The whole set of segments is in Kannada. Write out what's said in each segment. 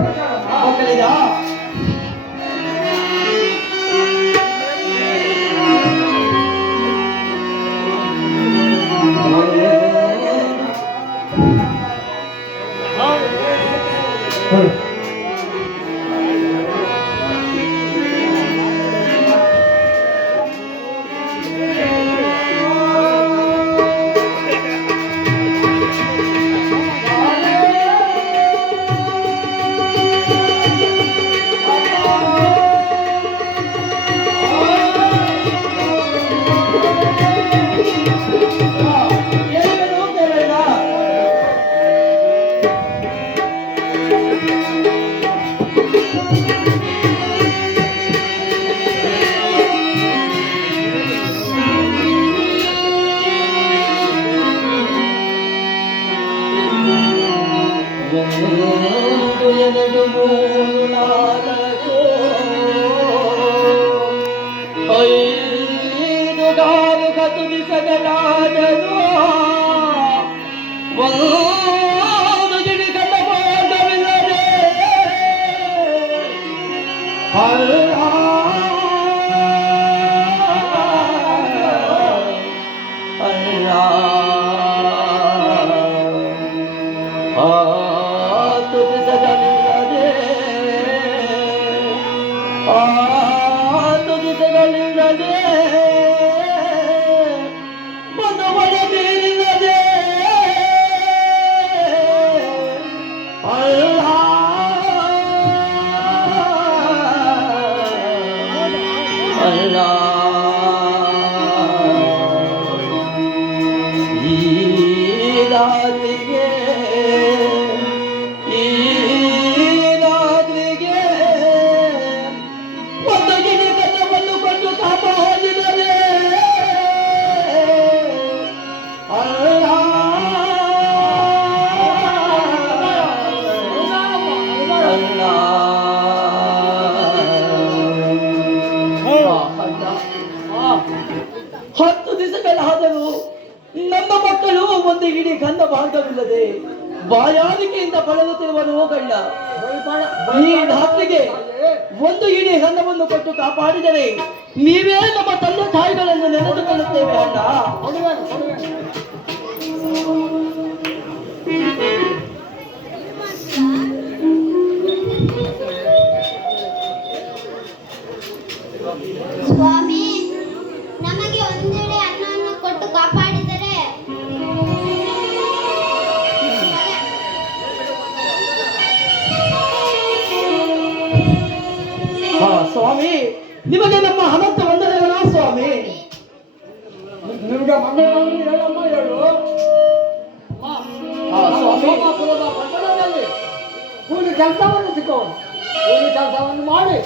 ಮಕ್ಕಳಿದ ತುದಿಸಗಲಾಗದು ಒಂದು ಗಿಡಿ ಕಟ್ಟ ಭಾಗವಿಲ್ಲದೆ ತುದಿಸಗಲಿಲ್ಲದೆ ತುದಿಸಗಲಿಲ್ಲದೆ ಹತ್ತು ದಿವಸಗಳಾದರೂ ನಮ್ಮ ಮಕ್ಕಳು ಒಂದು ಇಡೀ ಗಂಧ ಭಾಗವಿಲ್ಲದೆ ಬಾಯಾರಿಕೆಯಿಂದ ಬಳಲುತ್ತಿರುವನು ಗಂಡ. ಈ ರಾತ್ರಿಗೆ ಒಂದು ಇಡೀ ಗಂಧವನ್ನು ಕೊಟ್ಟು ಕಾಪಾಡಿದರೆ ನೀವೇ ನಮ್ಮ ತಂದೆ ತಾಯಿಗಳನ್ನು ನೆನೆದುಕೊಳ್ಳುತ್ತೇವೆ ಅಣ್ಣ. ಸ್ವಾಮಿ, ನಮಗೆ ಒಂದೆಡೆ ಅನ್ನವನ್ನು ಕೊಟ್ಟು ಕಾಪಾಡಿದರೆ ಸ್ವಾಮಿ, ನಿಮಗೆ ನಮ್ಮ ಅನಂತ ವಂದನೆಗಳ ಸ್ವಾಮಿ. ನಿಮಗೆ ಮಂಗಳವಾರ ಹೇಳಮ್ಮ ಹೇಳು. ಪಟ್ಟಣದಲ್ಲಿ ಕೂಲಿ ಕೆಲಸವನ್ನು ಸಿಕ್ಕೋನು, ಕೂಲಿ ಕೆಲಸವನ್ನು ಮಾಡಿ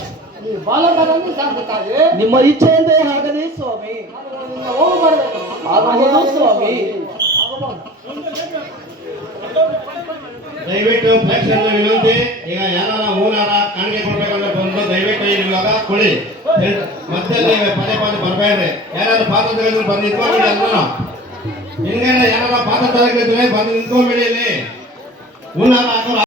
ಈ ಬಾಲಕರನ್ನು ಸಾಕುತ್ತಾರೆ. ನಿಮ್ಮ ಇಚ್ಛೆಯಂತೆ ಆಗಲಿ ಸ್ವಾಮಿ. ಹೋಗಿ ಬರಬೇಕು ಸ್ವಾಮಿ. ದಯವಿಟ್ಟು ಪ್ರೇಕ್ಷಕರ ವಿನಂತಿ, ಈಗ ಯಾರ ಮೂಲಾರ ಕಾಣಿಕೆ ಕೊಡ್ಬೇಕಂದ್ರೆ ಬಂದು ದಯವಿಟ್ಟು ಇವಾಗ ಕೊಡಿ. ಮತ್ತೆ ಪದೇ ಪದೇ ಬರ್ಬೇಡ್ರಿ. ಯಾರಾದ್ರೂ ಪಾತ್ರ ತೆಗೆದ್ರು ಬಂದು ನಿಂತ್ಕೊಂಡ್ಬಿಡಿ. ಅಲ್ಲ ಹಿಂಗೇನೆ ಯಾರ ಪಾತ್ರ ತೆಗೆದ್ರೆ ಬಂದು ನಿಂತ್ಕೊಂಡ್ಬಿಡಿ. ಇಲ್ಲಿ ಮೂಲಾರ